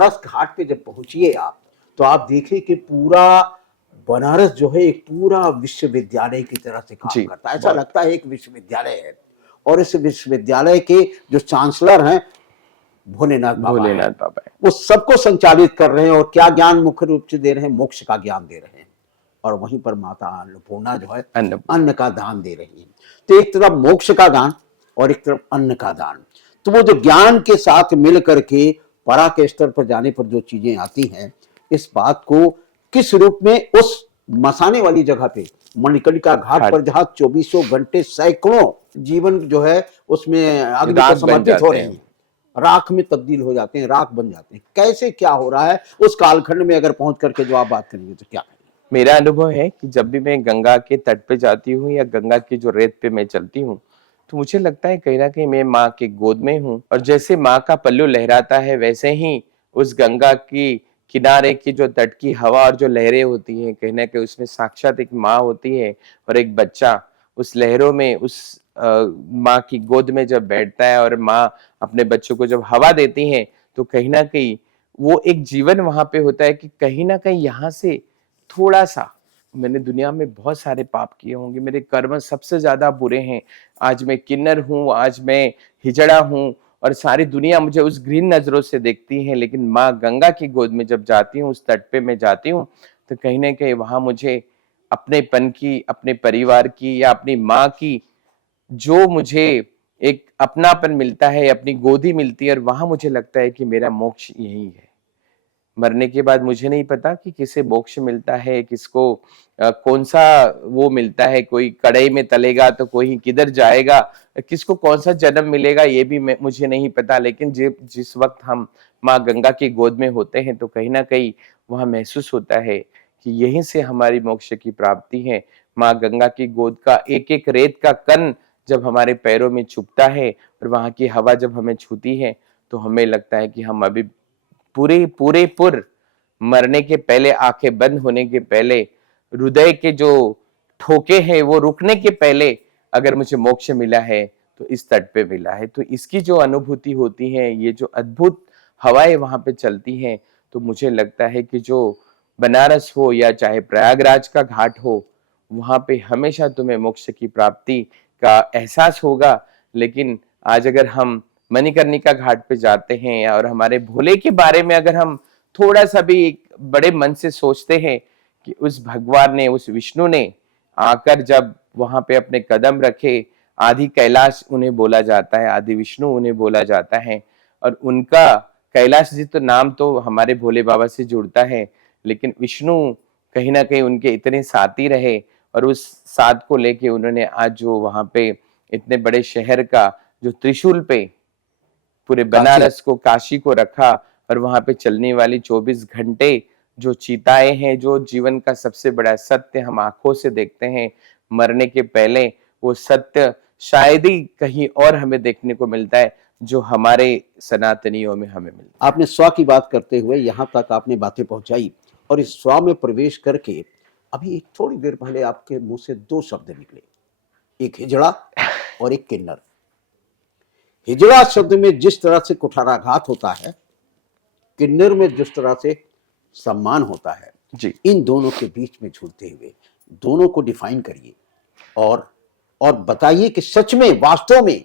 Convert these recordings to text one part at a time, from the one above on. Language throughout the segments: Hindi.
बनारस घाट पे जब पहुंचिए आप, तो आप देखिए कि पूरा बनारस जो है एक पूरा विश्वविद्यालय की तरह से काम जी, करता है, ऐसा बहुत। लगता है एक विश्वविद्यालय है। और इस विश्वविद्यालय के जो चांसलर हैं भोलेनाथ बाबा हैं, भोलेनाथ बाबा है। वो सबको संचालित कर रहे हैं और क्या ज्ञान मुख्य रूप से दे रहे हैं, मोक्ष का ज्ञान दे रहे हैं। और वहीं पर माता अन्नपूर्णा जो है अन्नपूर्णा। अन्न का दान दे रही है। तो एक तरफ मोक्ष का दान और एक तरफ अन्न का दान। तो वो जो ज्ञान के साथ मिल करके परा के स्तर पर जाने पर जो चीजें आती हैं, इस बात को किस रूप में उस मसाने वाली जगह पे मणिकर्णिका घाट घाट पर जहां चौबीसों घंटे सैकड़ों जीवन जो है उसमें अग्नि को राख बन समर्पित हो जाते रहे हैं। हैं, राख में तब्दील हो जाते हैं, राख बन जाते हैं। कैसे क्या हो रहा है उस कालखंड में अगर पहुंच करके जो आप बात करेंगे तो क्या करेंगे? मेरा अनुभव है कि जब भी मैं गंगा के तट पे जाती हूँ या गंगा की जो रेत पे मैं चलती हूँ, तो मुझे लगता है कहीं ना कहीं मैं माँ के गोद में हूँ, और जैसे माँ का पल्लू लहराता है वैसे ही उस गंगा की किनारे की जो तट की हवा और जो लहरें होती हैं, कहीं ना कहीं उसमें साक्षात एक माँ होती है और एक बच्चा उस लहरों में उस माँ की गोद में जब बैठता है और माँ अपने बच्चों को जब हवा देती है, तो कहीं ना कहीं वो एक जीवन वहां पे होता है कि कहीं ना कहीं यहाँ से थोड़ा सा, मैंने दुनिया में बहुत सारे पाप किए होंगे, मेरे कर्म सबसे ज्यादा बुरे हैं, आज मैं किन्नर हूँ, आज मैं हिजड़ा हूँ, और सारी दुनिया मुझे उस घृण नजरों से देखती है, लेकिन माँ गंगा की गोद में जब जाती हूँ, उस तट पे मैं जाती हूँ, तो कहीं ना कहीं वहां मुझे अपनेपन की, अपने परिवार की या अपनी माँ की जो मुझे एक अपनापन मिलता है, अपनी गोदी मिलती है, और वहां मुझे लगता है कि मेरा मोक्ष यही है। मरने के बाद मुझे नहीं पता कि किसे मोक्ष मिलता है, किसको कौन सा वो मिलता है, कोई कड़ाई में तलेगा तो कोई किधर जाएगा, किसको कौन सा जन्म मिलेगा ये भी मुझे नहीं पता, लेकिन जिस वक्त हम माँ गंगा की गोद में होते हैं तो कहीं ना कहीं वहां महसूस होता है कि यहीं से हमारी मोक्ष की प्राप्ति है। माँ गंगा की गोद का एक एक रेत का कण जब हमारे पैरों में चुभता है और वहां की हवा जब हमें छूती है, तो हमें लगता है कि हम अभी पूरे पूरे पुर मरने के पहले, आंखें बंद होने के पहले, हृदय के जो ठोके हैं वो रुकने के पहले, अगर मुझे मोक्ष मिला है तो इस तट पे मिला है। तो इसकी जो अनुभूति होती है, ये जो अद्भुत हवाएं वहां पे चलती हैं, तो मुझे लगता है कि जो बनारस हो या चाहे प्रयागराज का घाट हो, वहां पे हमेशा तुम्हें मोक्ष की प्राप्ति का एहसास होगा। लेकिन आज अगर हम मणिकर्णिका घाट पे जाते हैं और हमारे भोले के बारे में अगर हम थोड़ा सा भी एक बड़े मन से सोचते हैं कि उस भगवान ने, उस विष्णु ने आकर जब वहां पे अपने कदम रखे, आदि कैलाश उन्हें बोला जाता है, आदि विष्णु उन्हें बोला जाता है, और उनका कैलाश जी तो नाम तो हमारे भोले बाबा से जुड़ता है, लेकिन विष्णु कहीं ना कहीं उनके इतने साथी रहे, और उस साथ को लेके उन्होंने आज जो वहां पे इतने बड़े शहर का जो त्रिशूल पे पूरे काशी। बनारस को, काशी को रखा, और वहां पे चलने वाली 24 घंटे जो चिताएं हैं, जो जीवन का सबसे बड़ा सत्य हम आंखों से देखते हैं मरने के पहले, वो सत्य शायद ही कहीं और हमें देखने को मिलता है जो हमारे सनातनियों में हमें मिलता है। आपने स्व की बात करते हुए यहां तक आपने बातें पहुंचाई, और इस स्व में प्रवेश करके अभी एक थोड़ी देर पहले आपके मुंह से दो शब्द निकले, एक हिजड़ा और एक किन्नर। हिजड़ा शब्द में जिस तरह से कुठाराघात होता है, किन्नर में जिस तरह से सम्मान होता है, जी। इन दोनों के बीच में झूलते हुए दोनों को डिफाइन करिए, और और बताइए कि सच में वास्तव में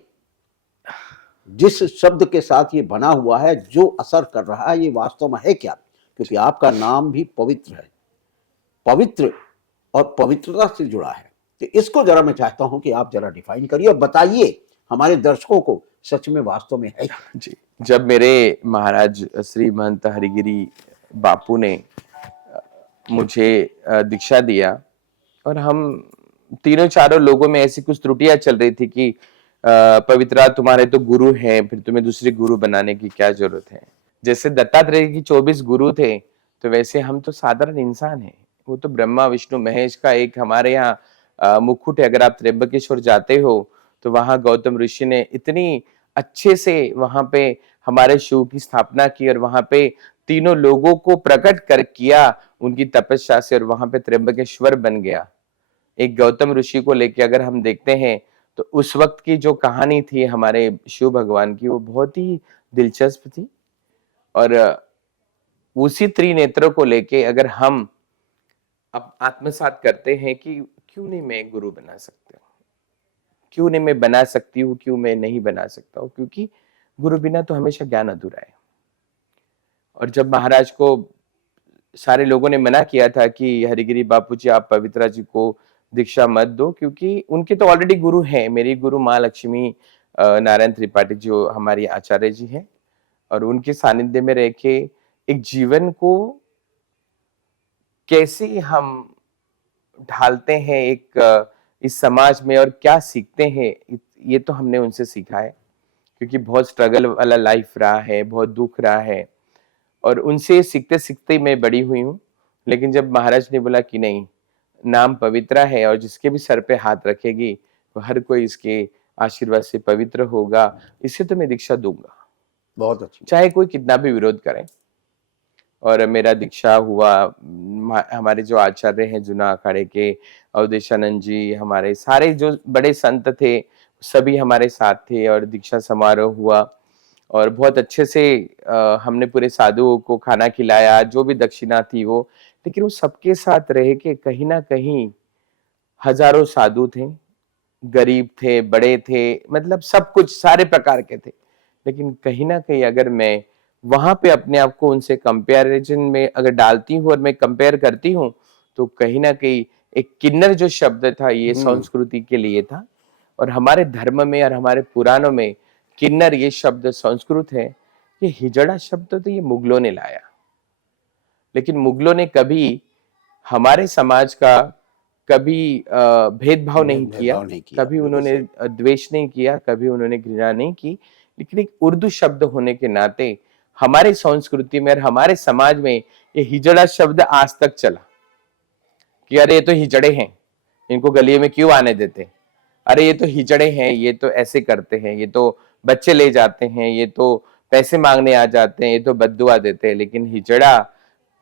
जिस शब्द के साथ ये बना हुआ है, जो असर कर रहा है, ये वास्तव में है क्या? क्योंकि आपका नाम भी पवित्र है, पवित्र और पवित्रता से जुड़ा है। तो इसको जरा मैं चाहता हूं कि आप जरा डिफाइन करिए और बताइए हमारे दर्शकों को सच में वास्तव में है क्या? जी, जब मेरे महाराज श्री महंत हरिगिरी बापू ने मुझे दीक्षा दिया, और हम तीनों चारों लोगों में ऐसी कुछ त्रुटियां चल रही थी कि पवित्रा तुम्हारे तो गुरु हैं, फिर तुम्हें दूसरे गुरु बनाने की क्या जरूरत है। जैसे दत्तात्रेय की 24 गुरु थे, तो वैसे हम तो साधारण इंसान हैं, वो तो ब्रह्मा विष्णु महेश का एक हमारे यहाँ मुकुट है। अगर आप त्र्यंबकेश्वर जाते हो तो वहां गौतम ऋषि ने इतनी अच्छे से वहां पे हमारे शिव की स्थापना की, और वहां पे तीनों लोगों को प्रकट कर किया उनकी तपस्या से, और वहां पे त्र्यंबकेश्वर बन गया। एक गौतम ऋषि को लेके अगर हम देखते हैं, तो उस वक्त की जो कहानी थी हमारे शिव भगवान की, वो बहुत ही दिलचस्प थी। और उसी त्रिनेत्रों को लेके अगर हम अब आत्मसात करते हैं कि क्यों नहीं मैं गुरु बना सकता, क्यों नहीं मैं बना सकती हूँ, क्यों मैं नहीं बना सकता हूँ, क्योंकि गुरु बिना तो हमेशा ज्ञान अधूरा है। और जब महाराज को सारे लोगों ने मना किया था कि हरिगिरी बापू जी आप पवित्रा जी को दीक्षा मत दो, क्योंकि उनके तो ऑलरेडी गुरु हैं, मेरी गुरु माँ लक्ष्मी नारायण त्रिपाठी जो हमारी आचार्य जी हैं, और उनके सानिध्य में रह के एक जीवन को कैसे हम ढालते हैं एक इस समाज में और क्या सीखते हैं, ये तो हमने उनसे सीखा है, क्योंकि बहुत स्ट्रगल वाला लाइफ रहा है, बहुत दुख रहा है, और उनसे सीखते सीखते मैं बड़ी हुई हूँ। लेकिन जब महाराज ने बोला कि नहीं, नाम पवित्रा है और जिसके भी सर पे हाथ रखेगी तो हर कोई इसके आशीर्वाद से पवित्र होगा, इसे तो मैं दीक्षा दूंगा, बहुत अच्छी। चाहे कोई कितना भी विरोध करे। और मेरा दीक्षा हुआ, हमारे जो आचार्य हैं जुना अखाड़े के अवधेशानंद जी, हमारे सारे जो बड़े संत थे सभी हमारे साथ थे, और दीक्षा समारोह हुआ और बहुत अच्छे से हमने पूरे साधुओं को खाना खिलाया, जो भी दक्षिणा थी वो। लेकिन वो सबके साथ रह के कहीं ना कहीं हजारों साधु थे, गरीब थे, बड़े थे, मतलब सब कुछ सारे प्रकार के थे। लेकिन कहीं ना कहीं अगर मैं वहां पे अपने आप को उनसे कंपैरिजन में अगर डालती हूँ और मैं कंपेयर करती हूँ, तो कहीं ना कहीं एक किन्नर जो शब्द था ये संस्कृति के लिए था, और हमारे धर्म में और हमारे पुराणों में किन्नर ये शब्द संस्कृत है। ये हिजड़ा शब्द तो ये मुगलों ने लाया, लेकिन मुगलों ने कभी हमारे समाज का कभी भेदभाव नहीं किया, भेदभाव नहीं किया, कभी बिल्कुल उन्होंने सही। द्वेष नहीं किया, कभी उन्होंने घृणा नहीं की। लेकिन एक उर्दू शब्द होने के नाते हमारे संस्कृति में और हमारे समाज में ये हिजड़ा शब्द आज तक चला कि अरे ये तो हिजड़े हैं, इनको गलियों में क्यों आने देते, अरे ये तो हिजड़े हैं, ये तो ऐसे करते हैं, ये तो बच्चे ले जाते हैं, ये तो पैसे मांगने आ जाते हैं, ये तो बद्दुआ देते हैं। लेकिन हिजड़ा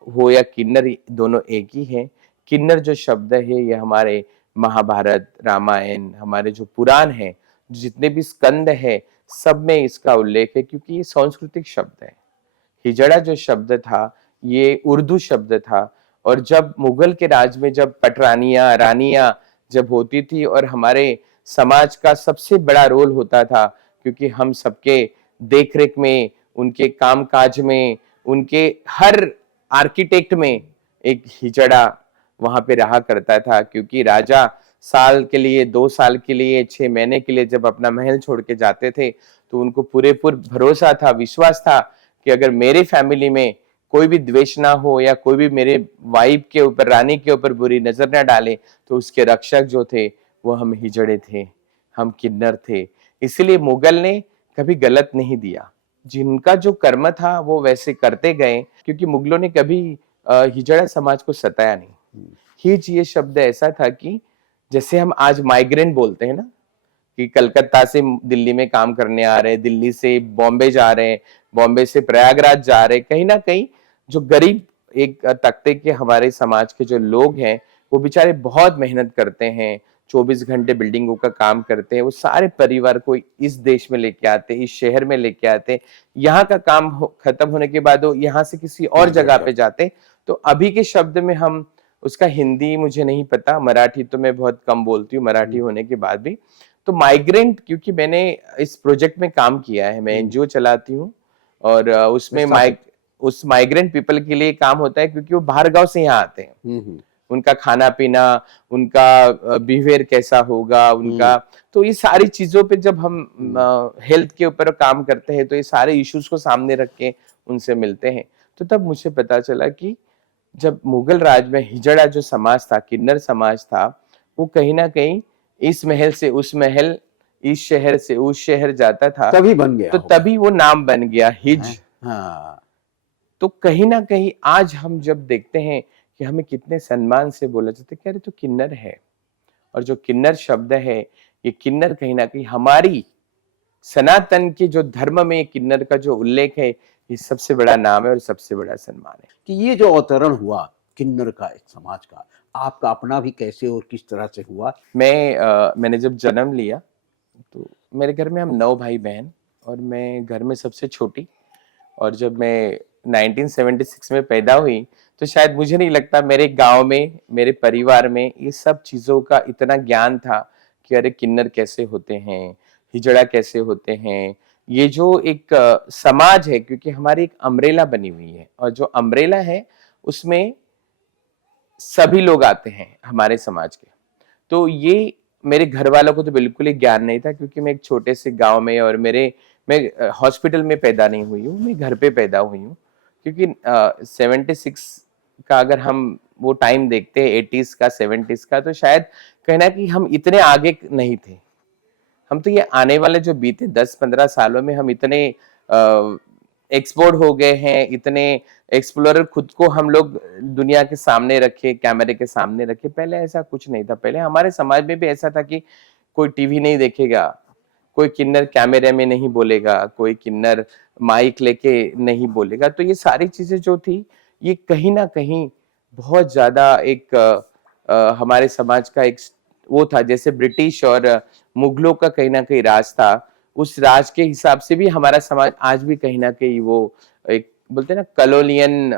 हो या किन्नर दोनों एक ही है। किन्नर जो शब्द है ये हमारे महाभारत, रामायण, हमारे जो पुराण है, जितने भी स्कंद है, सब में इसका उल्लेख है, क्योंकि ये सांस्कृतिक शब्द है। हिजड़ा जो शब्द था ये उर्दू शब्द था, और जब मुगल के राज में जब पटरानियां रानियां जब होती थी और हमारे समाज का सबसे बड़ा रोल होता था, क्योंकि हम सबके देखरेख में, उनके कामकाज में, उनके हर आर्किटेक्ट में एक हिजड़ा वहां पे रहा करता था। क्योंकि राजा साल के लिए, 2 साल के लिए, 6 महीने के लिए जब अपना महल छोड़ के जाते थे, तो उनको पूरे भरोसा था, विश्वास था कि अगर मेरे फैमिली में कोई भी द्वेष ना हो या कोई भी मेरे वाइफ के ऊपर, रानी के ऊपर बुरी नजर ना डाले, तो उसके रक्षक जो थे वो हम हिजड़े थे, हम किन्नर थे। इसलिए मुगल ने कभी गलत नहीं दिया, जिनका जो कर्म था वो वैसे करते गए, क्योंकि मुगलों ने कभी हिजड़ा समाज को सताया नहीं। हिज ये शब्द ऐसा था कि जैसे हम आज माइग्रेंट बोलते हैं ना, कि कलकत्ता से दिल्ली में काम करने आ रहे हैं, दिल्ली से बॉम्बे जा रहे हैं, बॉम्बे से प्रयागराज जा रहे हैं, कहीं ना कहीं जो गरीब एक तख्ते के हमारे समाज के जो लोग हैं, वो बेचारे बहुत मेहनत करते हैं, 24 घंटे बिल्डिंगों का काम करते हैं, वो सारे परिवार को इस देश में लेके आते, इस शहर में लेके आते, यहाँ का काम खत्म होने के बाद वो यहाँ से किसी और जगह पे जाते। तो अभी के शब्द में हम उसका हिंदी मुझे नहीं पता, मराठी तो मैं बहुत कम बोलती हूँ, मराठी होने के बाद भी। तो माइग्रेंट, क्योंकि मैंने इस प्रोजेक्ट में काम किया है, मैं एनजीओ चलाती हूँ, और उसमें उस माइग्रेंट पीपल के लिए काम होता है, क्योंकि वो बाहर गांव से यहाँ आते हैं, उनका खाना पीना, उनका बिहेवियर कैसा होगा उनका, तो ये सारी चीजों पे जब हम हेल्थ के ऊपर काम करते हैं, तो ये सारे इश्यूज को सामने रख के उनसे मिलते हैं। तो तब मुझे पता चला कि जब मुगल राज में हिजड़ा जो समाज था, किन्नर समाज था, वो कहीं ना कहीं इस महल से उस महल, इस शहर से उस शहर जाता था, तभी बन गया तो होगा। तभी वो नाम बन गया हिज। हाँ। तो कहीं ना कहीं आज हम जब देखते हैं कि हमें कितने सम्मान से बोला जाता है कि अरे तो किन्नर है, और जो किन्नर शब्द है, ये किन्नर कहीं ना कहीं हमारी सनातन के जो धर्म में किन्नर का जो उल्लेख है, ये सबसे बड़ा नाम है और सबसे बड़ा सम्मान है। कि ये जो अवतरण हुआ किन्नर का, एक समाज का, आपका अपना भी कैसे और किस तरह से हुआ? मैंने जब जन्म लिया तो मेरे घर में हम 9 भाई बहन, और मैं घर में सबसे छोटी। और जब मैं 1976 में पैदा हुई, तो शायद मुझे नहीं लगता मेरे गांव में, मेरे परिवार में ये सब चीजों का इतना ज्ञान था कि अरे किन्नर कैसे होते हैं, हिजड़ा कैसे होते हैं। ये जो एक समाज है, क्योंकि हमारी एक अम्ब्रेला बनी हुई है, और जो अम्ब्रेला है उसमें सभी लोग आते हैं हमारे समाज के। तो ये मेरे घर वालों को तो बिल्कुल ही ज्ञान नहीं था, क्योंकि मैं एक छोटे से गांव में, और मैं हॉस्पिटल में पैदा नहीं हुई हूँ, मैं घर पे पैदा हुई हूँ। क्योंकि 76 का अगर हम वो टाइम देखते हैं, 80s का 70s का, तो शायद कहना कि हम इतने आगे नहीं थे। हम तो ये आने वाले जो बीते 10-15 सालों में हम इतने एक्सपोर्ट हो गए हैं, इतने एक्सप्लोरर खुद को हम लोग दुनिया के सामने रखे, कैमरे के सामने रखे। पहले ऐसा कुछ नहीं था। पहले हमारे समाज में भी ऐसा था कि कोई टीवी नहीं देखेगा, कोई किन्नर कैमरे में नहीं बोलेगा, कोई किन्नर माइक लेके नहीं बोलेगा। तो ये सारी चीजें जो थी, ये कहीं ना कहीं बहुत ज्यादा एक हमारे समाज का एक वो था, जैसे ब्रिटिश और मुगलों का कहीं ना कहीं राज था। उस राज के हिसाब से भी हमारा समाज आज भी कहीं ना कहीं वो एक बोलते हैं ना कॉलोनियन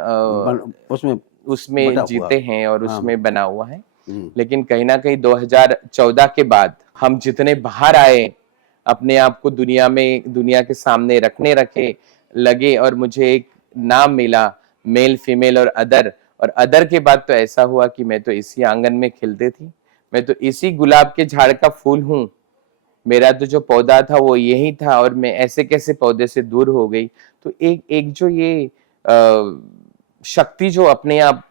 उसमें उसमें बटा हुआ। जीते हैं और हाँ। उसमें बना हुआ है। लेकिन कहीं ना कहीं 2014 के बाद हम जितने बाहर आए, अपने आप को दुनिया के सामने रखे लगे, और मुझे एक नाम मिला, मेल फीमेल और अदर के बाद तो ऐसा हुआ कि मैं तो इसी आंगन में खिलती थी, मैं तो इसी गुलाब के झाड़ का फूल हूँ, मेरा तो जो पौधा था वो यही था, और मैं ऐसे कैसे पौधे से दूर हो गई। तो एक जो ये शक्ति जो अपने आप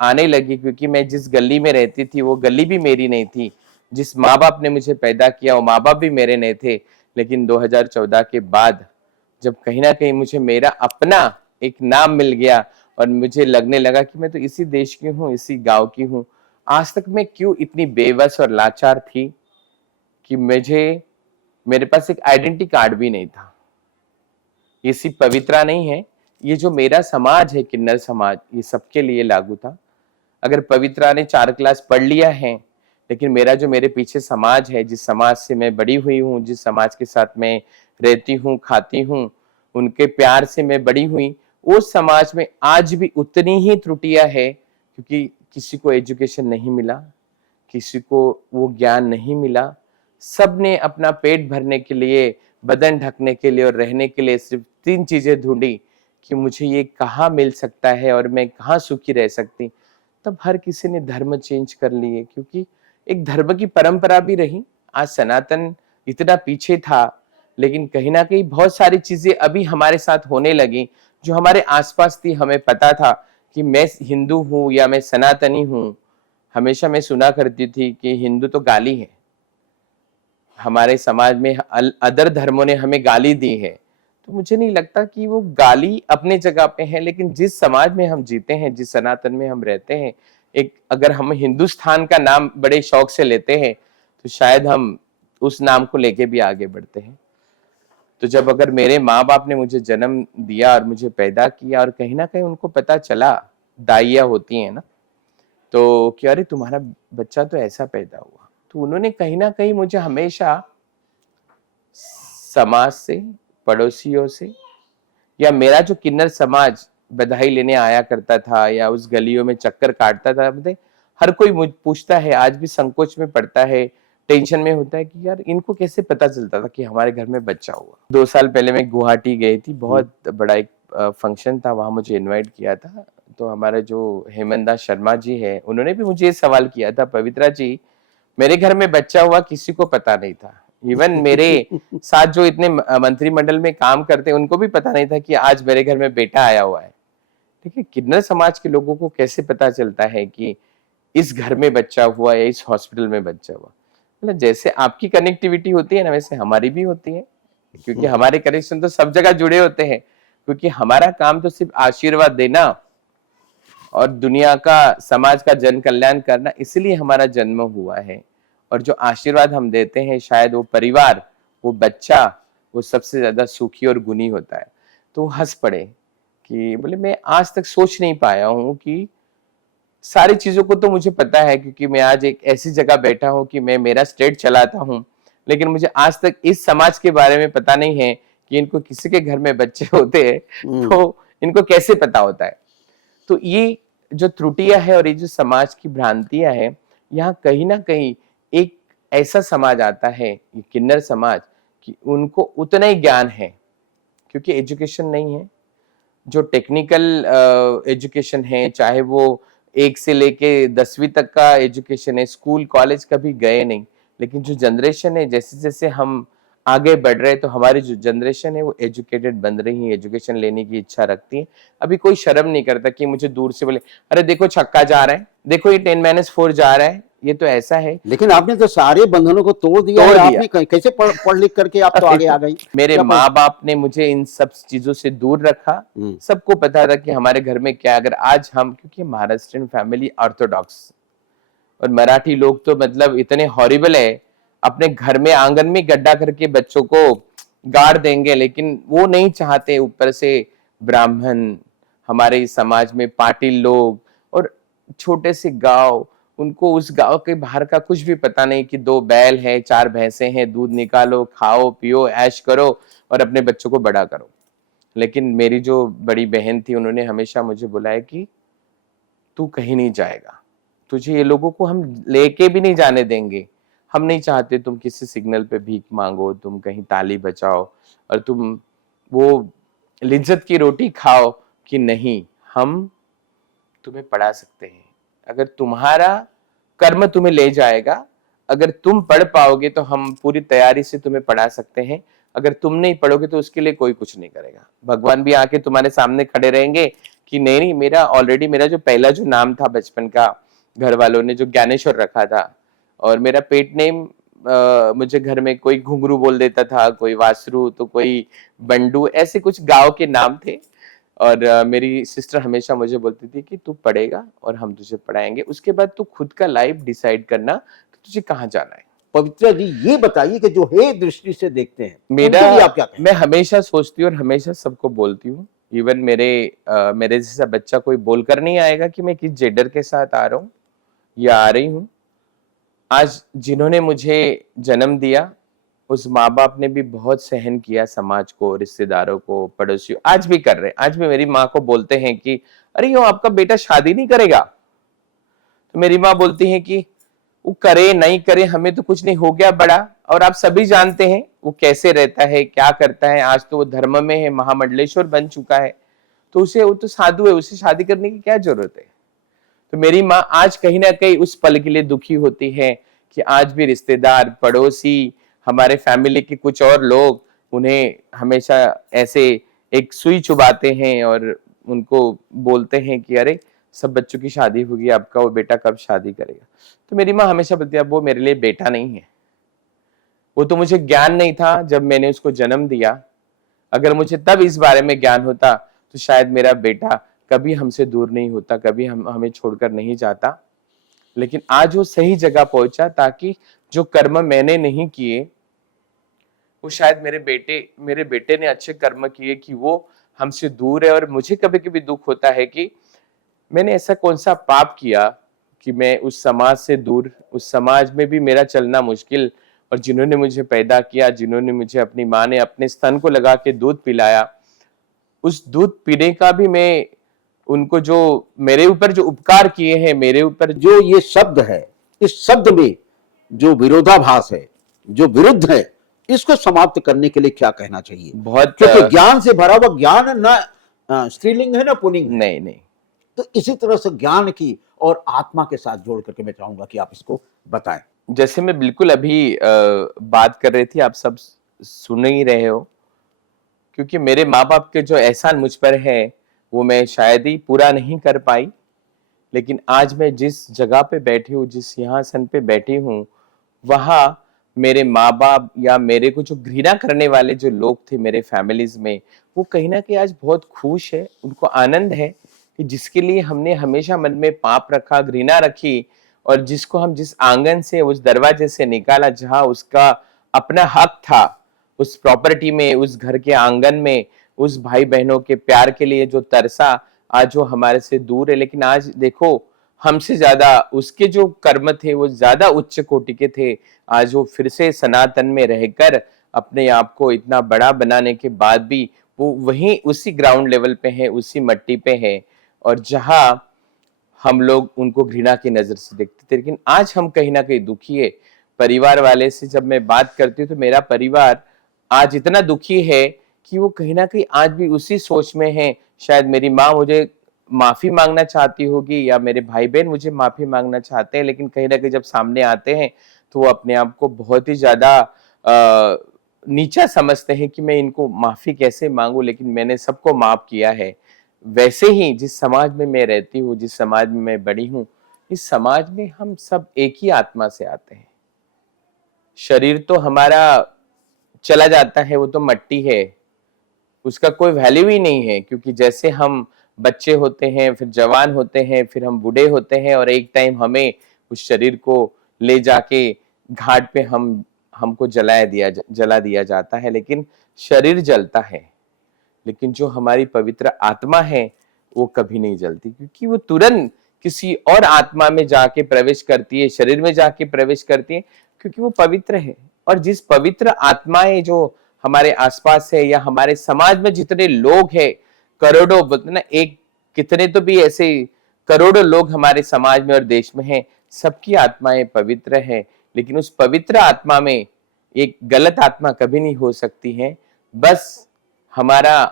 आने लगी, क्योंकि मैं जिस गली में रहती थी वो गली भी मेरी नहीं थी, जिस माँ बाप ने मुझे पैदा किया वो माँ बाप भी मेरे नहीं थे। लेकिन 2014 के बाद जब कहीं ना कहीं मुझे मेरा अपना एक नाम मिल गया, और मुझे लगने लगा कि मैं तो इसी देश की हूँ, इसी गांव की हूँ। आज तक मैं क्यों इतनी बेबस और लाचार थी कि मेरे पास एक आइडेंटिटी कार्ड भी नहीं था। ये सिर्फ पवित्रा नहीं है, ये जो मेरा समाज है, किन्नर समाज, ये सबके लिए लागू था। अगर पवित्रा ने 4 क्लास पढ़ लिया है, लेकिन मेरे पीछे समाज है, जिस समाज से मैं बड़ी हुई हूँ, जिस समाज के साथ मैं रहती हूँ, खाती हूँ, उनके प्यार से मैं बड़ी हुई, उस समाज में आज भी उतनी ही त्रुटियां है, क्योंकि किसी को एजुकेशन नहीं मिला, किसी को वो ज्ञान नहीं मिला। सबने अपना पेट भरने के लिए, बदन ढकने के लिए और रहने के लिए सिर्फ 3 चीजें ढूंढी कि मुझे ये कहाँ मिल सकता है और मैं कहाँ सुखी रह सकती। तब हर किसी ने धर्म चेंज कर लिए, क्योंकि एक धर्म की परंपरा भी रही। आज सनातन इतना पीछे था, लेकिन कहीं ना कहीं बहुत सारी चीजें अभी हमारे साथ होने लगी जो हमारे आसपास थी। हमें पता था कि मैं हिंदू हूँ या मैं सनातनी हूँ। हमेशा मैं सुना करती थी कि हिंदू तो गाली है, हमारे समाज में अदर धर्मों ने हमें गाली दी है। तो मुझे नहीं लगता कि वो गाली अपने जगह पे है, लेकिन जिस समाज में हम जीते हैं, जिस सनातन में हम रहते हैं, एक अगर हम हिंदुस्तान का नाम बड़े शौक से लेते हैं, तो शायद हम उस नाम को लेके भी आगे बढ़ते हैं। तो जब अगर मेरे माँ बाप ने मुझे जन्म दिया और मुझे पैदा किया, और कहीं ना कहीं उनको पता चला, दाइया होती है ना, तो कि अरे तुम्हारा बच्चा तो ऐसा पैदा हुआ, तो उन्होंने कहीं ना कहीं मुझे हमेशा समाज से, पड़ोसियों से, या मेरा जो किन्नर समाज बधाई लेने आया करता था या उस गलियों में चक्कर काटता था, मतलब हर कोई मुझ पूछता है, आज भी संकोच में पड़ता है, टेंशन में होता है कि यार इनको कैसे पता चलता था कि हमारे घर में बच्चा हुआ। 2 साल पहले मैं गुवाहाटी गई थी, बहुत बड़ा एक फंक्शन था, वहां मुझे इनवाइट किया था। तो हमारा जो हेमंत दास शर्मा जी है, उन्होंने भी मुझे ये सवाल किया था, पवित्रा जी मेरे घर में बच्चा हुआ, किसी को पता नहीं था। इवन मेरे साथ जो इतने मंत्रिमंडल में काम करते हैं, उनको भी पता नहीं था कि आज मेरे घर में बेटा आया हुआ है। ठीक है, किन्नर समाज के लोगों को कैसे पता चलता है कि इस घर में बच्चा हुआ या इस हॉस्पिटल में बच्चा हुआ। मतलब जैसे आपकी कनेक्टिविटी होती है ना, वैसे हमारी भी होती है, क्योंकि हमारे कनेक्शन तो सब जगह जुड़े होते हैं। क्योंकि हमारा काम तो सिर्फ आशीर्वाद देना और दुनिया का, समाज का जन कल्याण करना, इसलिए हमारा जन्म हुआ है। और जो आशीर्वाद हम देते हैं, शायद वो परिवार, वो बच्चा, वो सबसे ज्यादा सुखी और गुणी होता है। तो हंस पड़े कि बोले मैं आज तक सोच नहीं पाया हूँ कि सारी चीजों को तो मुझे पता है, क्योंकि मैं आज एक ऐसी जगह बैठा हूँ कि मैं मेरा स्टेट चलाता हूँ, लेकिन मुझे आज तक इस समाज के बारे में पता नहीं है कि इनको किसी के घर में बच्चे होते हैं। तो इनको कैसे पता होता है? तो ये जो त्रुटियां है और ये जो समाज की भ्रांतियां है, यहाँ कहीं ना कहीं एक ऐसा समाज आता है, ये किन्नर समाज, कि उनको उतना ही ज्ञान है क्योंकि एजुकेशन नहीं है। जो टेक्निकल एजुकेशन है, चाहे वो 1 से लेके 10वीं तक का एजुकेशन है, स्कूल कॉलेज कभी गए नहीं। लेकिन जो जनरेशन है, जैसे जैसे हम आगे बढ़ रहे हैं, तो हमारी जो जनरेशन है वो एजुकेटेड बन रही है, एजुकेशन लेने की इच्छा रखती है। अभी कोई शर्म नहीं करता कि मुझे दूर से बोले, अरे देखो छक्का जा रहा है, देखो ये 10-4 जा रहा है, ये तो ऐसा है। लेकिन आपने तो सारे बंधनों को तोड़ दिया तोड़ है। दिया। आपने कैसे पढ़ लिख करके आप तो आगे आ गई। मेरे क्या माँ बाप ने मुझे इन सब चीजों से दूर रखा। सबको पता था कि हमारे घर में क्या, अगर आज हम, क्योंकि महाराष्ट्रियन फैमिली ऑर्थोडॉक्स, और मराठी लोग तो मतलब इतने हॉरिबल है, अपने घर में आंगन में गड्ढा करके बच्चों को गाड़ देंगे, लेकिन वो नहीं चाहते ऊपर से ब्राह्मण, हमारे समाज में पाटिल लोग, और छोटे से गांव, उनको उस गांव के बाहर का कुछ भी पता नहीं कि 2 बैल है, 4 भैंसे हैं, दूध निकालो, खाओ पियो, ऐश करो और अपने बच्चों को बड़ा करो। लेकिन मेरी जो बड़ी बहन थी, उन्होंने हमेशा मुझे बुलाया कि तू कहीं नहीं जाएगा, तुझे ये लोगों को हम लेके भी नहीं जाने देंगे। हम नहीं चाहते तुम किसी सिग्नल पे भीख मांगो, तुम कहीं ताली बजाओ और तुम वो लिज्जत की रोटी खाओ, कि नहीं, हम तुम्हें पढ़ा सकते हैं। अगर तुम्हारा कर्म तुम्हें ले जाएगा, अगर तुम पढ़ पाओगे तो हम पूरी तैयारी से तुम्हें पढ़ा सकते हैं। अगर तुम नहीं पढ़ोगे तो उसके लिए कोई कुछ नहीं करेगा। भगवान भी आके तुम्हारे सामने खड़े रहेंगे कि नहीं नहीं, मेरा ऑलरेडी, मेरा जो पहला जो नाम था बचपन का, घर वालों ने जो ज्ञानेश्वर रखा था, और मेरा पेट नेम मुझे घर में कोई घुंघरू बोल देता था, कोई वासरू, तो कोई बंडू, ऐसे कुछ गांव के नाम थे। और मेरी सिस्टर हमेशा मुझे बोलती थी कि तू पढ़ेगा और हम तुझे पढ़ाएंगे, उसके बाद तू खुद का लाइफ डिसाइड करना कि तुझे कहाँ जाना है। पवित्रा जी, ये बताइए कि जो हे दृष्टि से देखते हैं, मेरा, उनके लिए आप क्या कहें? मैं हमेशा सोचती हूँ और हमेशा सबको बोलती हूँ, इवन मेरे जैसा बच्चा कोई बोलकर नहीं आएगा कि मैं किस जेंडर के साथ आ रहा हूँ या आ रही हूँ। आज जिन्होंने मुझे जन्म दिया, उस माँ बाप ने भी बहुत सहन किया, समाज को, रिश्तेदारों को, पड़ोसियों, आज भी कर रहे हैं। आज भी मेरी माँ को बोलते हैं कि अरे यो आपका बेटा शादी नहीं करेगा, तो मेरी माँ बोलती है कि वो करे नहीं करे, हमें तो कुछ नहीं, हो गया बड़ा। और आप सभी जानते हैं वो कैसे रहता है, क्या करता है। आज तो वो धर्म में है, महामंडलेश्वर बन चुका है, तो वो तो साधु है, उसे शादी करने की क्या जरूरत है। तो मेरी माँ आज कहीं ना कहीं उस पल के लिए दुखी होती है कि आज भी रिश्तेदार, पड़ोसी, हमारे फैमिली के कुछ और लोग उन्हें हमेशा ऐसे एक सुई चुभाते हैं और उनको बोलते हैं कि अरे सब बच्चों की शादी होगी, आपका वो बेटा कब शादी करेगा। तो मेरी माँ हमेशा बोलती है अब वो मेरे लिए बेटा नहीं है, वो तो मुझे ज्ञान नहीं था जब मैंने उसको जन्म दिया। अगर मुझे तब इस बारे में ज्ञान होता तो शायद मेरा बेटा कभी हमसे दूर नहीं होता, कभी हमें छोड़कर नहीं जाता। लेकिन आज वो सही जगह पहुंचा, ताकि जो कर्म मैंने नहीं किए, वो शायद मेरे बेटे ने अच्छे कर्म किए कि वो हमसे दूर है। और मुझे कभी कभी दुख होता है कि मैंने ऐसा कौन सा पाप किया कि मैं उस समाज से दूर, उस समाज में भी मेरा चलना मुश्किल, और जिन्होंने मुझे पैदा किया, जिन्होंने मुझे, अपनी माँ ने अपने स्तन को लगा के दूध पिलाया, उस दूध पीने का भी मैं उनको, जो मेरे ऊपर जो उपकार किए हैं, मेरे ऊपर जो ये शब्द है, इस शब्द में जो विरोधाभास है, जो विरुद्ध है, इसको समाप्त करने के लिए क्या कहना चाहिए? बहुत, क्योंकि ज्ञान से भरा हुआ, ज्ञान ना स्त्रीलिंग है ना पुल्लिंग है। नहीं नहीं, तो इसी तरह से ज्ञान की और आत्मा के साथ जोड़ करके मैं चाहूंगा कि आप इसको बताएं। जैसे मैं बिल्कुल अभी बात कर रही थी, आप सब सुन ही रहे हो, क्योंकि मेरे माँ बाप के जो एहसान मुझ पर है वो मैं शायद ही पूरा नहीं कर पाई। लेकिन आज मैं जिस जगह पे बैठी हूँ, जिस सिंहासन पे बैठी हूँ, वहां मेरे माँ बाप या मेरे को जो घृणा करने वाले जो लोग थे मेरे फैमिलीज में, वो कहीं ना कहीं आज बहुत खुश है। उनको आनंद है कि जिसके लिए हमने हमेशा मन में पाप रखा, घृणा रखी, और जिसको हम जिस आंगन से, उस दरवाजे से निकाला जहां उसका अपना हक था, उस प्रॉपर्टी में, उस घर के आंगन में, उस भाई बहनों के प्यार के लिए जो तरसा, आज वो हमारे से दूर है। लेकिन आज देखो, हमसे ज्यादा उसके जो कर्म थे वो ज्यादा उच्च कोटि के थे। आज वो फिर से सनातन में रहकर अपने आप को इतना बड़ा बनाने के बाद भी वो वहीं उसी ग्राउंड लेवल पे है, उसी मट्टी पे है, और जहां हम लोग उनको घृणा की नजर से देखते थे। लेकिन आज हम कहीं ना कहीं दुखी है। परिवार वाले से जब मैं बात करती हूँ तो मेरा परिवार आज इतना दुखी है कि वो कहीं ना कहीं आज भी उसी सोच में है। शायद मेरी माँ मुझे माफी मांगना चाहती होगी या मेरे भाई बहन मुझे माफी मांगना चाहते हैं, लेकिन कहीं ना कहीं जब सामने आते हैं तो वो अपने आप को बहुत ही ज्यादा नीचा समझते हैं कि मैं इनको माफी कैसे मांगू, लेकिन मैंने सबको माफ किया है। वैसे ही जिस समाज में मैं रहती हूँ, जिस समाज में मैं बड़ी हूँ, इस समाज में हम सब एक ही आत्मा से आते हैं। शरीर तो हमारा चला जाता है, वो तो मट्टी है, उसका कोई वैल्यू ही नहीं है, क्योंकि जैसे हम बच्चे होते हैं, फिर जवान होते हैं, फिर हम बूढ़े होते हैं, और एक टाइम हमें उस शरीर को ले जाके घाट पे हमको जला दिया जाता है, लेकिन शरीर जलता है, लेकिन जो हमारी पवित्र आत्मा है वो कभी नहीं जलती, क्योंकि वो तुरंत किसी और आत्मा में जाके प्रवेश करती है, शरीर में जाके प्रवेश करती है, क्योंकि वो पवित्र है। और जिस पवित्र आत्माएं जो हमारे आसपास है या हमारे समाज में जितने लोग हैं, करोड़ों, बोलते ना, एक कितने तो भी ऐसे करोड़ों लोग हमारे समाज में और देश में हैं, सबकी आत्माएं पवित्र है। लेकिन उस पवित्र आत्मा में एक गलत आत्मा कभी नहीं हो सकती है। बस हमारा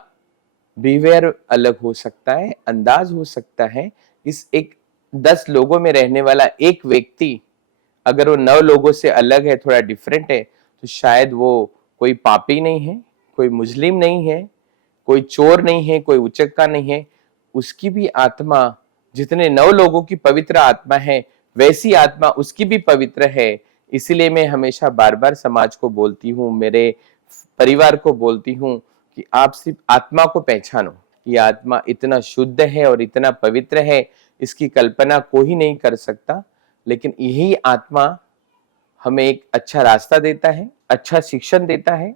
बिहेवियर अलग हो सकता है, अंदाज हो सकता है। इस एक 10 लोगों में रहने वाला एक व्यक्ति अगर वो 9 लोगों से अलग है, थोड़ा डिफरेंट है, तो शायद वो कोई पापी नहीं है, कोई मुस्लिम नहीं है, कोई चोर नहीं है, कोई उचक्का नहीं है। उसकी भी आत्मा, जितने 9 लोगों की पवित्र आत्मा है, वैसी आत्मा उसकी भी पवित्र है। इसीलिए मैं हमेशा बार बार समाज को बोलती हूँ, मेरे परिवार को बोलती हूँ कि आप सिर्फ आत्मा को पहचानो। ये आत्मा इतना शुद्ध है और इतना पवित्र है, इसकी कल्पना कोई नहीं कर सकता। लेकिन यही आत्मा हमें एक अच्छा रास्ता देता है, अच्छा शिक्षण देता है,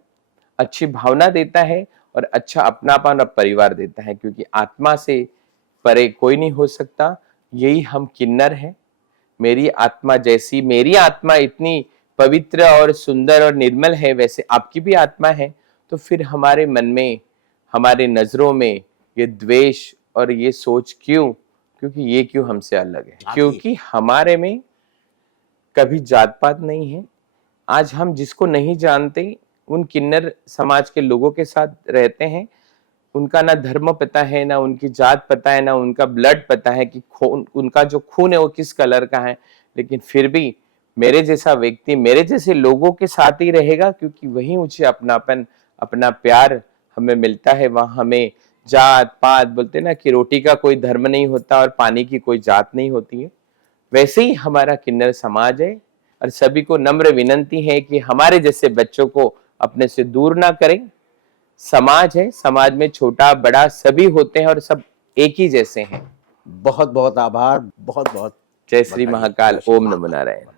अच्छी भावना देता है, और अच्छा अपनापन और परिवार देता है, क्योंकि आत्मा से परे कोई नहीं हो सकता। यही हम किन्नर हैं। मेरी आत्मा जैसी, मेरी आत्मा इतनी पवित्र और सुंदर और निर्मल है, वैसे आपकी भी आत्मा है। तो फिर हमारे मन में, हमारे नजरों में ये द्वेष और ये सोच क्यों? क्योंकि ये क्यों हमसे अलग है? क्योंकि हमारे में कभी जात पात नहीं है। आज हम जिसको नहीं जानते, उन किन्नर समाज के लोगों के साथ रहते हैं, उनका ना धर्म पता है, ना उनकी जात पता है, ना उनका ब्लड पता है कि उनका जो खून है वो किस कलर का है। लेकिन फिर भी मेरे जैसा व्यक्ति मेरे जैसे लोगों के साथ ही रहेगा, क्योंकि वही मुझे अपनापन, अपना प्यार हमें मिलता है। वहां हमें जात पात, बोलते ना कि रोटी का कोई धर्म नहीं होता और पानी की कोई जात नहीं होती है। वैसे ही हमारा किन्नर समाज है, और सभी को नम्र विनंती है कि हमारे जैसे बच्चों को अपने से दूर ना करें। समाज है, समाज में छोटा बड़ा सभी होते हैं और सब एक ही जैसे हैं। बहुत बहुत आभार, बहुत बहुत जय श्री महाकाल। ओम नमो नारायण।